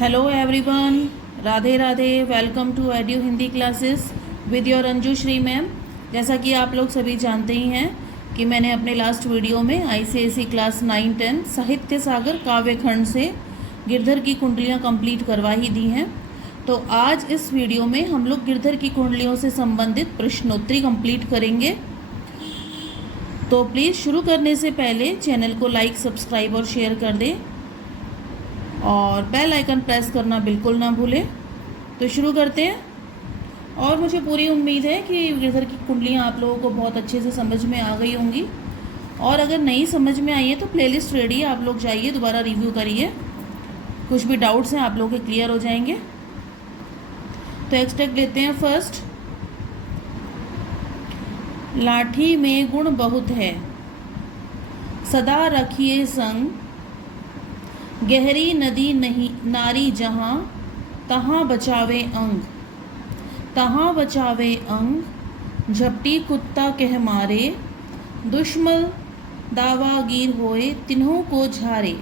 Hello everyone, Radhe Radhe. Welcome to Edu Hindi classes with your Anju Shri ma'am. जैसा कि आप लोग सभी जानते ही हैं कि मैंने अपने लास्ट वीडियो में आईसीएसई क्लास 9-10 साहित्य सागर काव्य खंड से गिरधर की कुंडलियां कंप्लीट करवा ही दी हैं। तो आज इस वीडियो में हम लोग गिरधर की कुंडलियों से संबंधित प्रश्नोत्तरी कंप्लीट करेंगे। तो प्लीज़ शुरू करने से पहले चैनल को लाइक, सब्सक्राइब और शेयर कर दें और बेल आइकन प्रेस करना बिल्कुल ना भूलें। तो शुरू करते हैं। और मुझे पूरी उम्मीद है कि गिरधर की कुंडलियाँ आप लोगों को बहुत अच्छे से समझ में आ गई होंगी, और अगर नहीं समझ में आई है तो प्लेलिस्ट रेडी है, आप लोग जाइए दोबारा रिव्यू करिए, कुछ भी डाउट्स हैं आप लोगों के क्लियर हो जाएंगे। तो एक्सट्रैक्ट लेते हैं। फर्स्ट, लाठी में गुण बहुत है, सदा रखिए संग, गहरी नदी नहीं नारी जहाँ, तहाँ बचावे अंग, तहाँ बचावे अंग, झपटी कुत्ता कह मारे, दुश्मन दावागीर होए तिन्हों को झारे।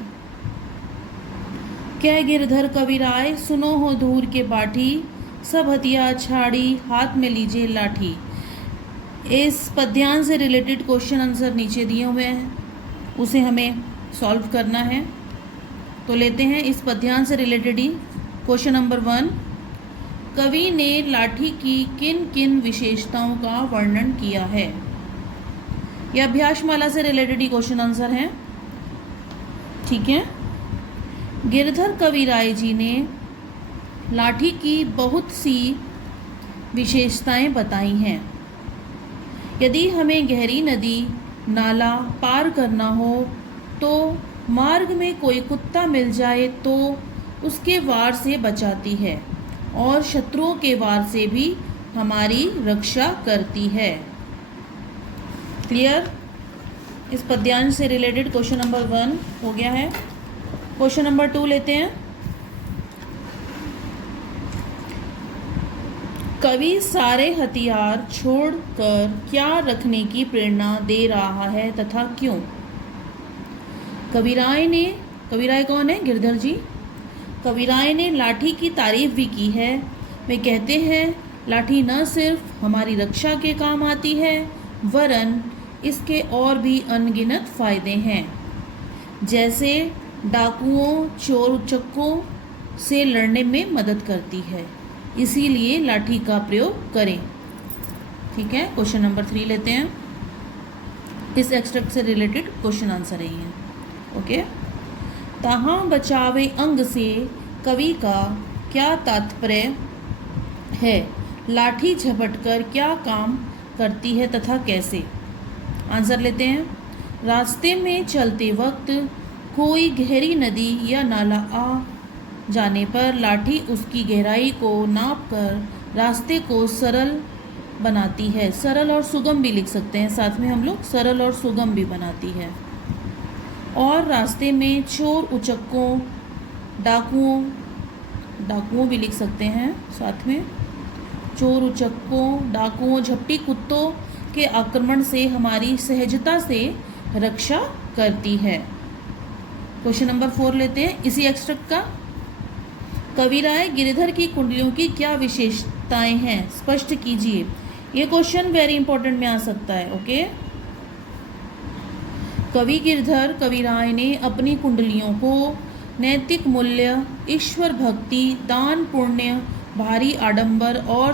कह गिरधर कविराय सुनो हो दूर के बाठी, सब हथियार छाड़ी हाथ में लीजिए लाठी। इस पद्यांश से रिलेटेड क्वेश्चन आंसर नीचे दिए हुए हैं, उसे हमें सॉल्व करना है। तो लेते हैं इस पद्यांश से रिलेटेड ही क्वेश्चन नंबर 1। कवि ने लाठी की किन किन विशेषताओं का वर्णन किया है? यह अभ्यासमाला से रिलेटेड ही क्वेश्चन आंसर है, ठीक है। गिरधर कविराय जी ने लाठी की बहुत सी विशेषताएं बताई हैं। यदि हमें गहरी नदी नाला पार करना हो तो मार्ग में कोई कुत्ता मिल जाए तो उसके वार से बचाती है और शत्रुओं के वार से भी हमारी रक्षा करती है। क्लियर? इस पद्यांश से रिलेटेड क्वेश्चन नंबर 1 हो गया है। क्वेश्चन नंबर 2 लेते हैं। कवि सारे हथियार छोड़कर क्या रखने की प्रेरणा दे रहा है तथा क्यों? कविराय कौन है? गिरधर जी। कविराय ने लाठी की तारीफ भी की है। वे कहते हैं लाठी न सिर्फ हमारी रक्षा के काम आती है वरन इसके और भी अनगिनत फायदे हैं, जैसे डाकुओं चोर उचक्कों से लड़ने में मदद करती है, इसीलिए लाठी का प्रयोग करें। ठीक है। क्वेश्चन नंबर 3 लेते हैं। इस एक्सट्रैक्ट से रिलेटेड क्वेश्चन आंसर है ये। ओके। तहाँ बचावे अंग से कवि का क्या तात्पर्य है? लाठी झपटकर क्या काम करती है तथा कैसे? आंसर लेते हैं। रास्ते में चलते वक्त कोई गहरी नदी या नाला आ जाने पर लाठी उसकी गहराई को नापकर रास्ते को सरल बनाती है। सरल और सुगम भी लिख सकते हैं, साथ में हम लोग सरल और सुगम भी बनाती है। और रास्ते में चोर उचक्कों डाकुओं भी लिख सकते हैं, साथ में चोर उचक्कों डाकुओं झपटी कुत्तों के आक्रमण से हमारी सहजता से रक्षा करती है। क्वेश्चन नंबर 4 लेते हैं इसी एक्सट्रैक्ट का। कविराय गिरधर की कुंडलियों की क्या विशेषताएं हैं, स्पष्ट कीजिए। ये क्वेश्चन वेरी इंपॉर्टेंट में आ सकता है। ओके। कवि गिरधर कविराय ने अपनी कुंडलियों को नैतिक मूल्य, ईश्वर भक्ति, दान पुण्य, भारी आडंबर और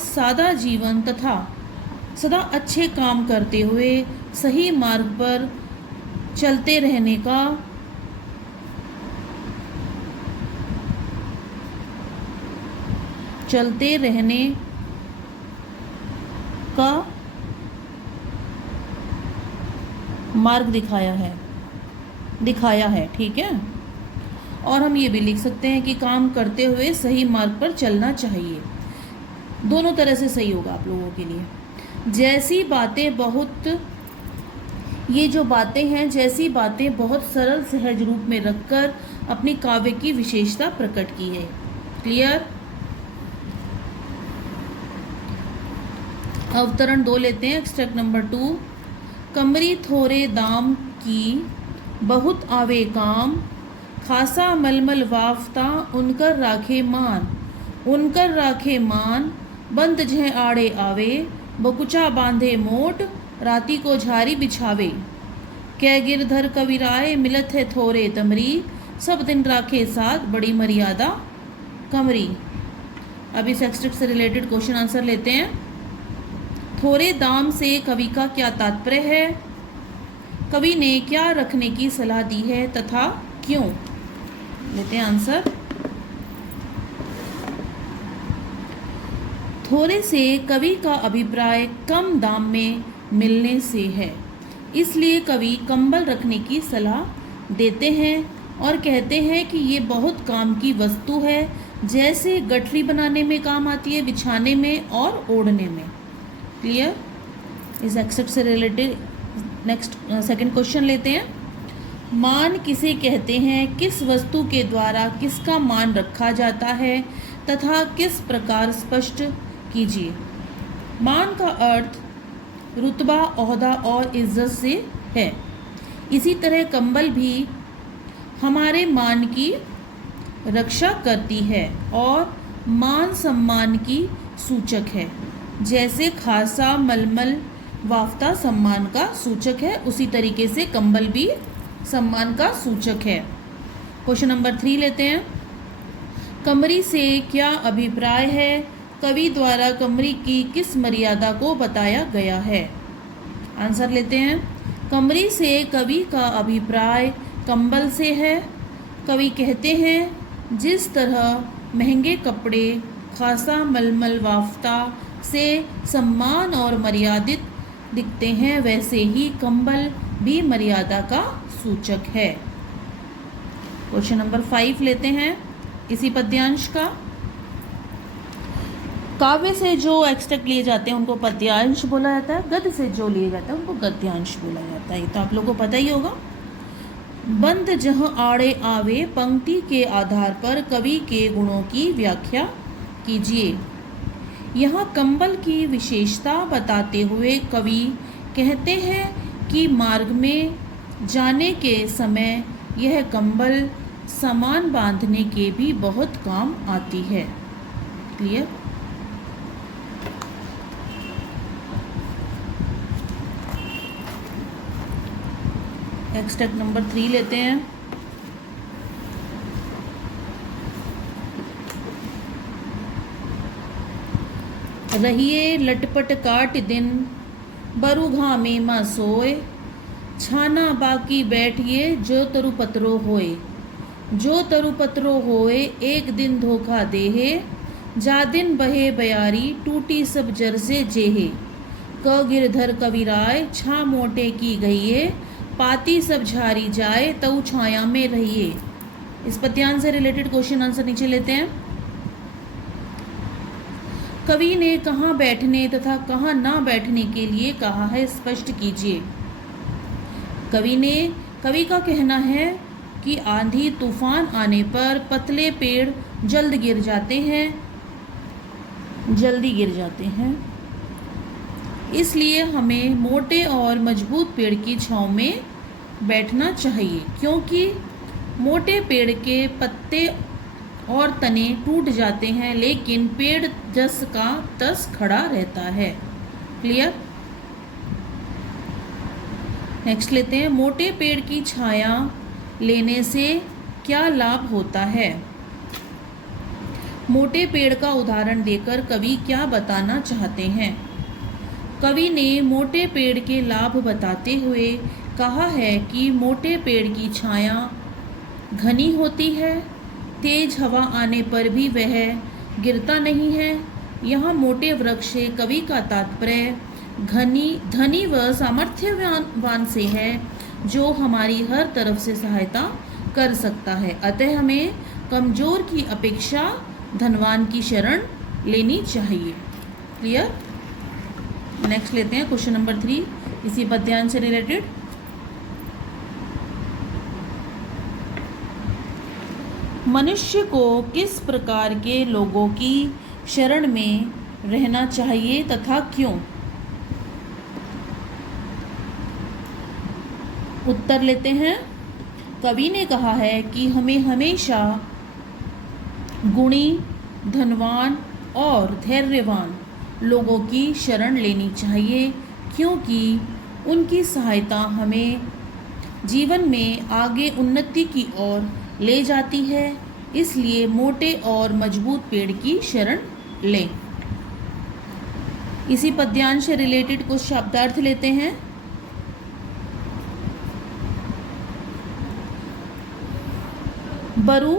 सादा जीवन तथा सदा अच्छे काम करते हुए सही मार्ग पर चलते रहने का मार्ग दिखाया है। ठीक है। और हम ये भी लिख सकते हैं कि काम करते हुए सही मार्ग पर चलना चाहिए। दोनों तरह से सही होगा आप लोगों के लिए। ये जो बातें हैं, जैसी बातें बहुत सरल सहज रूप में रखकर अपनी काव्य की विशेषता प्रकट की है। क्लियर? अवतरण 2 लेते हैं। Extract number 2। कमरी थोरे दाम की बहुत आवे काम, खासा मलमल वाफ्ता उनकर राखे मान, बंद जह आड़े आवे, बकुचा बांधे मोट, राती को झारी बिछावे। कै गिरधर कविराय मिलत है थोरे तमरी, सब दिन राखे साथ बड़ी मर्यादा कमरी। अब इस एक्सट्रैक्ट से रिलेटेड क्वेश्चन आंसर लेते हैं। थोड़े दाम से कवि का क्या तात्पर्य है? कवि ने क्या रखने की सलाह दी है तथा क्यों? लेते हैं आंसर। थोड़े से कवि का अभिप्राय कम दाम में मिलने से है, इसलिए कवि कंबल रखने की सलाह देते हैं और कहते हैं कि ये बहुत काम की वस्तु है, जैसे गठरी बनाने में काम आती है, बिछाने में और ओढ़ने में। क्लियर? इस एक्सट्रैक्ट से रिलेटेड नेक्स्ट सेकंड क्वेश्चन लेते हैं। मान किसे कहते हैं? किस वस्तु के द्वारा किसका मान रखा जाता है तथा किस प्रकार स्पष्ट कीजिए। मान का अर्थ रुतबा, ओहदा और इज्जत से है। इसी तरह कंबल भी हमारे मान की रक्षा करती है और मान सम्मान की सूचक है। जैसे खासा, मलमल, वाफ्ता सम्मान का सूचक है, उसी तरीके से कंबल भी सम्मान का सूचक है। क्वेश्चन नंबर 3 लेते हैं। कमरी से क्या अभिप्राय है? कवि द्वारा कमरी की किस मर्यादा को बताया गया है? आंसर लेते हैं। कमरी से कवि का अभिप्राय कंबल से है। कवि कहते हैं जिस तरह महंगे कपड़े खासा, मलमल, वाफ्ता से सम्मान और मर्यादित दिखते हैं, वैसे ही कंबल भी मर्यादा का सूचक है। क्वेश्चन नंबर 5 लेते हैं इसी पद्यांश का। काव्य से जो एक्सट्रैक्ट लिए जाते हैं उनको पद्यांश बोला जाता है, गद्य से जो लिए जाते हैं उनको गद्यांश बोला जाता है। ये तो आप लोगों को पता ही होगा। बंद जह आड़े आवे पंक्ति के आधार पर कवि के गुणों की व्याख्या कीजिए। यहाँ कंबल की विशेषता बताते हुए कवि कहते हैं कि मार्ग में जाने के समय यह कंबल सामान बांधने के भी बहुत काम आती है। क्लियर? एक्सट्रैक्ट नंबर 3 लेते हैं। रहिए लटपट काट दिन, बरु घामे मा सोए, छाना बाकी बैठिए जो तरु पत्रो होए। जो तरु पत्रो होए एक दिन धोखा देहे, जा दिन बहे बयारी टूटी सब जर से जेहे। क गिरधर कविराय छा मोटे की गईए, पाती सब झारी जाए तऊ छाया में रहिए। इस पद्यांश से रिलेटेड क्वेश्चन आंसर नीचे लेते हैं। कवि ने कहाँ बैठने तथा कहाँ ना बैठने के लिए कहा है, स्पष्ट कीजिए। कवि का कहना है कि आंधी तूफान आने पर पतले पेड़ जल्दी गिर जाते हैं, इसलिए हमें मोटे और मजबूत पेड़ की छांव में बैठना चाहिए, क्योंकि मोटे पेड़ के पत्ते और तने टूट जाते हैं, लेकिन पेड़ जस का तस खड़ा रहता है। क्लियर? नेक्स्ट लेते हैं। मोटे पेड़ की छाया लेने से क्या लाभ होता है? मोटे पेड़ का उदाहरण देकर कवि क्या बताना चाहते हैं? कवि ने मोटे पेड़ के लाभ बताते हुए कहा है कि मोटे पेड़ की छाया घनी होती है, तेज हवा आने पर भी वह गिरता नहीं है। यहाँ मोटे वृक्ष से कवि का तात्पर्य धनी व सामर्थ्यवान से है, जो हमारी हर तरफ से सहायता कर सकता है। अतः हमें कमजोर की अपेक्षा धनवान की शरण लेनी चाहिए। क्लियर? नेक्स्ट लेते हैं क्वेश्चन नंबर 3 इसी पद्यांश से रिलेटेड। मनुष्य को किस प्रकार के लोगों की शरण में रहना चाहिए तथा क्यों? उत्तर लेते हैं। कवि ने कहा है कि हमें हमेशा गुणी, धनवान और धैर्यवान लोगों की शरण लेनी चाहिए, क्योंकि उनकी सहायता हमें जीवन में आगे उन्नति की ओर ले जाती है। इसलिए मोटे और मजबूत पेड़ की शरण लें। इसी पद्यांश से रिलेटेड कुछ शब्दार्थ लेते हैं। बरु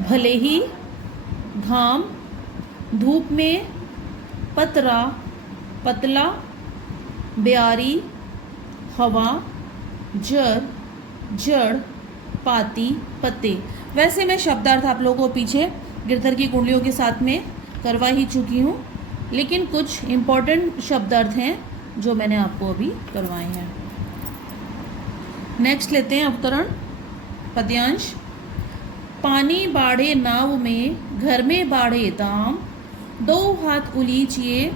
भले ही, घाम, धूप में, पतरा, पतला, ब्यारी, हवा, जड़, जड़, पाती, पत्ते। वैसे मैं शब्दार्थ आप लोगों को पीछे गिरधर की कुंडलियों के साथ में करवा ही चुकी हूँ, लेकिन कुछ इम्पोर्टेंट शब्दार्थ हैं जो मैंने आपको अभी करवाए हैं। नेक्स्ट लेते हैं अवतरण पद्यांश। पानी बाढ़े नाव में, घर में बाढ़े दाम, दो हाथ उलीचिए,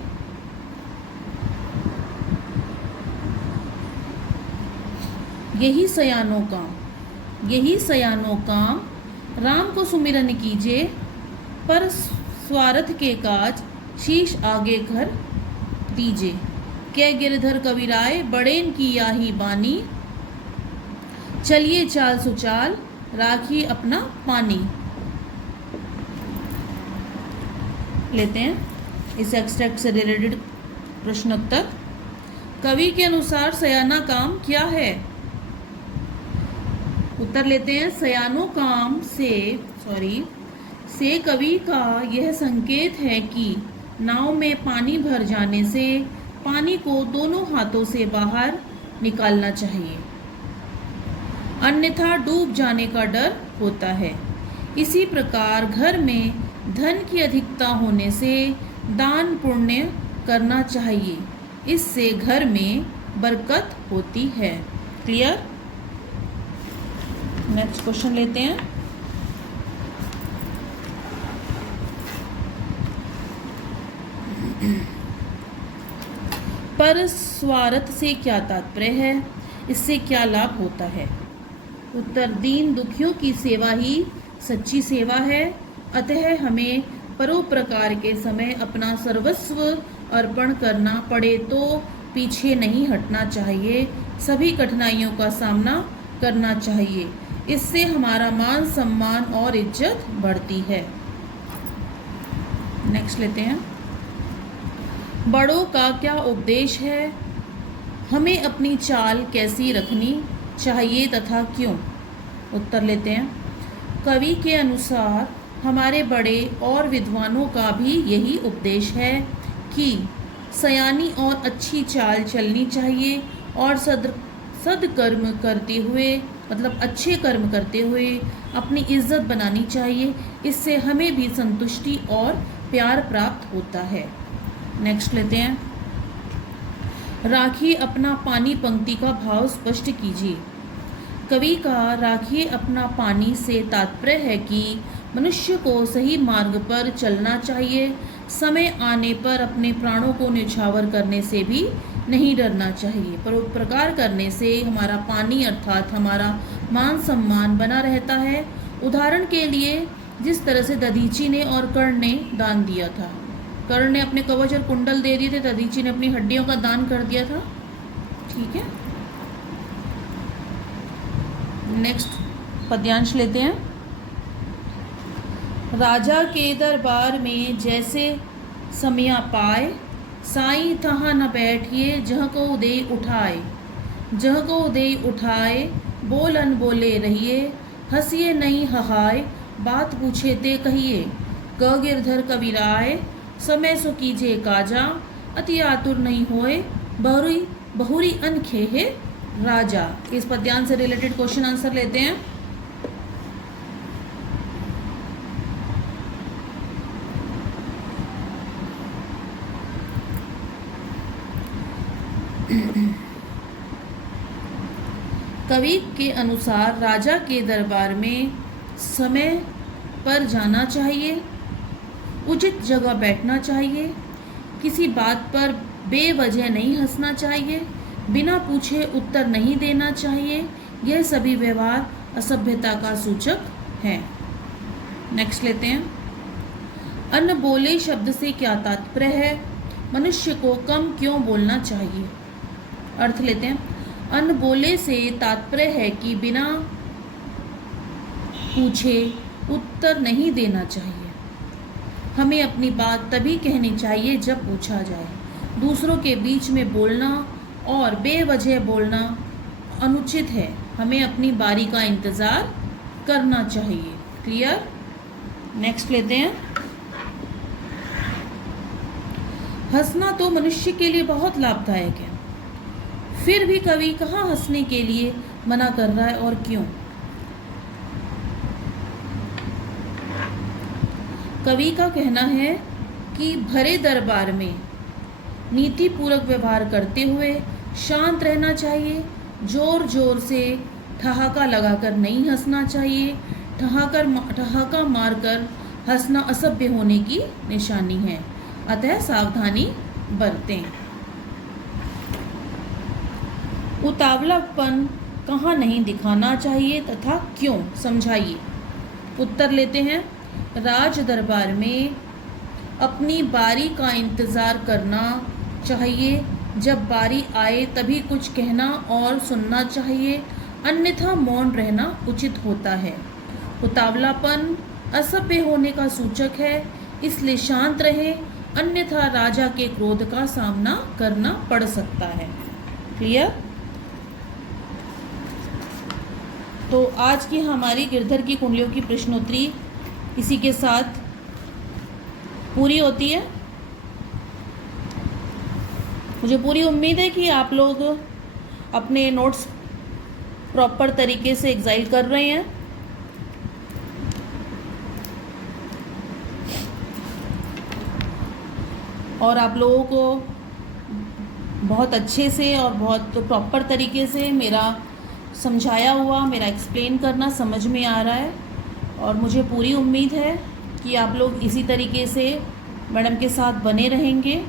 यही सयानों काम, यही सयानों काम, राम को सुमिरन कीजिए, पर स्वार्थ के काज, शीश आगे कर दीजिए। कै गिरधर कविराय, बड़ेन की याही बानी, चलिए चाल सुचाल, राखिए अपना पानी। लेते हैं इस एक्सट्रैक्ट से रिलेटेड प्रश्नोत्तर। कवि के अनुसार सयाना काम क्या है? उत्तर लेते हैं। सयानो काम से कवि का यह संकेत है कि नाव में पानी भर जाने से पानी को दोनों हाथों से बाहर निकालना चाहिए, अन्यथा डूब जाने का डर होता है। इसी प्रकार घर में धन की अधिकता होने से दान पुण्य करना चाहिए, इससे घर में बरकत होती है। क्लियर? नेक्स्ट क्वेश्चन लेते हैं। पर स्वार्थ से क्या तात्पर्य है? इससे क्या लाभ होता है? उत्तर, दीन दुखियों की सेवा ही सच्ची सेवा है, अतः हमें परोपकार के समय अपना सर्वस्व अर्पण करना पड़े तो पीछे नहीं हटना चाहिए, सभी कठिनाइयों का सामना करना चाहिए। इससे हमारा मान सम्मान और इज्जत बढ़ती है। नेक्स्ट लेते हैं। बड़ों का क्या उपदेश है? हमें अपनी चाल कैसी रखनी चाहिए तथा क्यों? उत्तर लेते हैं। कवि के अनुसार हमारे बड़े और विद्वानों का भी यही उपदेश है कि सयानी और अच्छी चाल चलनी चाहिए और सदकर्म करते हुए, मतलब अच्छे कर्म करते हुए अपनी इज्जत बनानी चाहिए। इससे हमें भी संतुष्टि और प्यार प्राप्त होता है। नेक्स्ट लेते हैं। राखिए अपना पानी पंक्ति का भाव स्पष्ट कीजिए। कवि का राखिए अपना पानी से तात्पर्य है कि मनुष्य को सही मार्ग पर चलना चाहिए, समय आने पर अपने प्राणों को न्यौछावर करने से भी नहीं डरना चाहिए। परोपकार करने से हमारा पानी अर्थात हमारा मान सम्मान बना रहता है। उदाहरण के लिए जिस तरह से दधीची ने और कर्ण ने दान दिया था, कर्ण ने अपने कवच और कुंडल दे दिए थे, दधीची ने अपनी हड्डियों का दान कर दिया था। ठीक है, नेक्स्ट पद्यांश लेते हैं। राजा के दरबार में जैसे समया पाए, साईं तहाँ न बैठिए, जह को दे उठाए, जह को दे उठाए, बोलन बोले रहिए, हंसिए नहीं हहाय, बात पूछे ते कहिए। क गिरधर कविराय, समय सो कीजिए काजा, अति आतुर नहीं होए, बहुरी अनखे है राजा। इस पद्यांश से रिलेटेड क्वेश्चन आंसर लेते हैं। कवि के अनुसार राजा के दरबार में समय पर जाना चाहिए, उचित जगह बैठना चाहिए, किसी बात पर बेवजह नहीं हंसना चाहिए, बिना पूछे उत्तर नहीं देना चाहिए। यह सभी व्यवहार असभ्यता का सूचक है। नेक्स्ट लेते हैं। अनबोले शब्द से क्या तात्पर्य है? मनुष्य को कम क्यों बोलना चाहिए? अर्थ लेते हैं। अनबोले से तात्पर्य है कि बिना पूछे उत्तर नहीं देना चाहिए। हमें अपनी बात तभी कहनी चाहिए जब पूछा जाए। दूसरों के बीच में बोलना और बेवजह बोलना अनुचित है। हमें अपनी बारी का इंतज़ार करना चाहिए। क्लियर? नेक्स्ट लेते हैं। हंसना तो मनुष्य के लिए बहुत लाभदायक है, फिर भी कवि कहाँ हंसने के लिए मना कर रहा है और क्यों? कवि का कहना है कि भरे दरबार में नीतिपूर्वक व्यवहार करते हुए शांत रहना चाहिए। जोर जोर से ठहाका लगाकर नहीं हंसना चाहिए। ठहाका मारकर हंसना असभ्य होने की निशानी है, अतः सावधानी बरतें। उतावलापन कहाँ नहीं दिखाना चाहिए तथा क्यों? समझाइए। उत्तर लेते हैं। राज दरबार में अपनी बारी का इंतज़ार करना चाहिए। जब बारी आए तभी कुछ कहना और सुनना चाहिए, अन्यथा मौन रहना उचित होता है। उतावलापन असभ्य होने का सूचक है, इसलिए शांत रहे, अन्यथा राजा के क्रोध का सामना करना पड़ सकता है। क्लियर? तो आज की हमारी गिरधर की कुंडलियों की प्रश्नोत्तरी इसी के साथ पूरी होती है। मुझे पूरी उम्मीद है कि आप लोग अपने नोट्स प्रॉपर तरीके से एग्जाइल कर रहे हैं। और आप लोगों को बहुत अच्छे से और बहुत प्रॉपर तरीके से मेरा समझाया हुआ, मेरा एक्सप्लेन करना समझ में आ रहा है। और मुझे पूरी उम्मीद है कि आप लोग इसी तरीके से मैडम के साथ बने रहेंगे।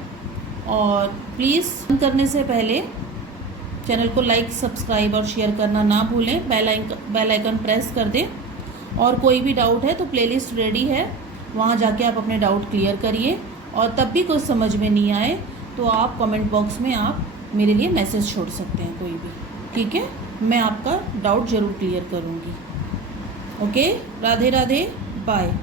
और प्लीज़ करने से पहले चैनल को लाइक, सब्सक्राइब और शेयर करना ना भूलें। बेल आइकन प्रेस कर दें। और कोई भी डाउट है तो प्लेलिस्ट रेडी है, वहाँ जाके आप अपने डाउट क्लियर करिए। और तब भी कुछ समझ में नहीं आए तो आप कमेंट बॉक्स में आप मेरे लिए मैसेज छोड़ सकते हैं, कोई भी। ठीक है? मैं आपका डाउट ज़रूर क्लियर करूँगी। Okay, Radhe Radhe, bye.